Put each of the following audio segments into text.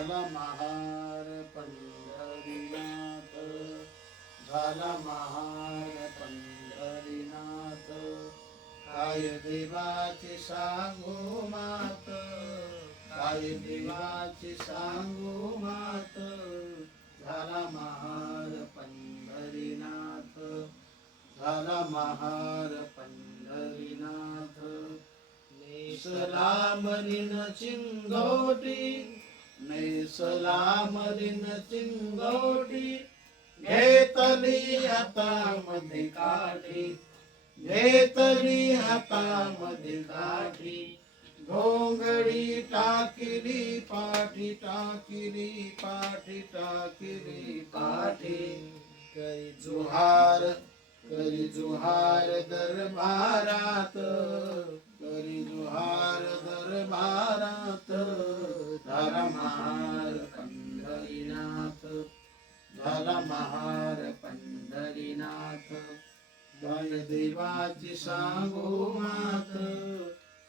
झाला महार पंढरीनाथ, झाला महार पंढरीनाथ. काय देवाचे सांगू मात, काय देवाचे सांगू मात. झाला महार पंढरीनाथ, झाला महार पंढरीनाथ. नेसला मलिन चिंगोटी, नेसला मलिन चिंगोटी. घेतली हातामध्ये काठी, घेतली हातामध्ये काठी. घोंगडी टाकिली पाठी, टाकिली पाठी, टाकिली पाठी. करी जुहार, करी जुहार दरबारात, करी जुहार दरबारात. झाला महार पंढरीनाथ, झाला महार पंढरीनाथ. काय देवाची सांगू मात,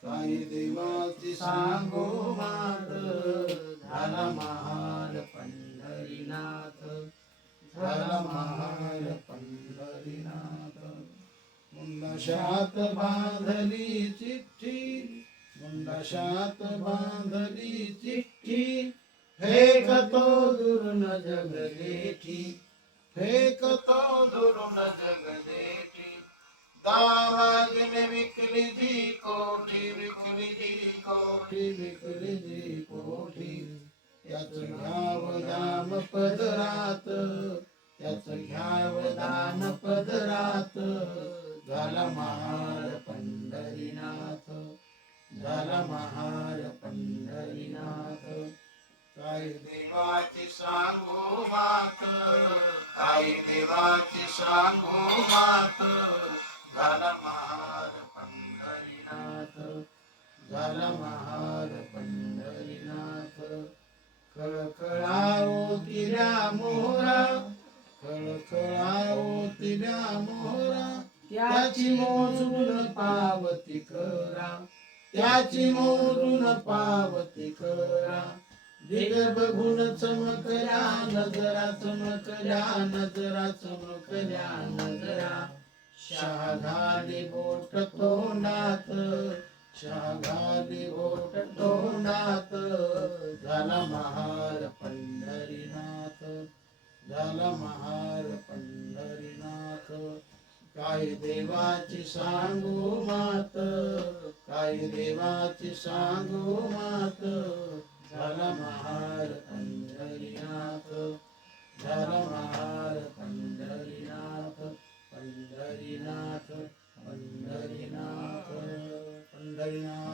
काय देवाची सांगू मात. झाला महार पंढरीनाथ, झाला महार पंढरीनाथ. मुंडाशात बांधली चिठ्ठी, मुंडाशात बांधली चिठ्ठी. फेकतो दुरून जगदेठी, फेकतो दुरून जगदेठी. दावाजने विकली जी कोठी, विकली जी कोठी, विकली जी कोठी. त्याच घ्याव दाम पदरात, त्याच घ्याव दाम पदरात. झाला महार पंढरीनाथ, झाला महार पंढरीनाथ. काय देवाची सांगू मात, काय देवाची सांगू मात. झाला महार पंढरीनाथ, झाला महार पंढरीनाथ. खळखळाओ तिल्या मोहरा, खळखळाओ तिल्या मोहरा. त्याची मोजून पावती करा, त्याची मोजून पावती करा. दिग बघून चमकल्या नजरा, चमकल्या नजरा, चमकल्या नजरा. शाह घाली बोट तोंडात, शाह घाली बोट तोंडात. झाला महार पंढरीनाथ, झाला महार पंढरीनाथ. काय देवाची सांगू मात, काय देवाची सांगू मात. झाला महार पंढरीनाथ, झाला महार पंढरीनाथ. पंढरीनाथ, पंढरीनाथ, पंढरीनाथ.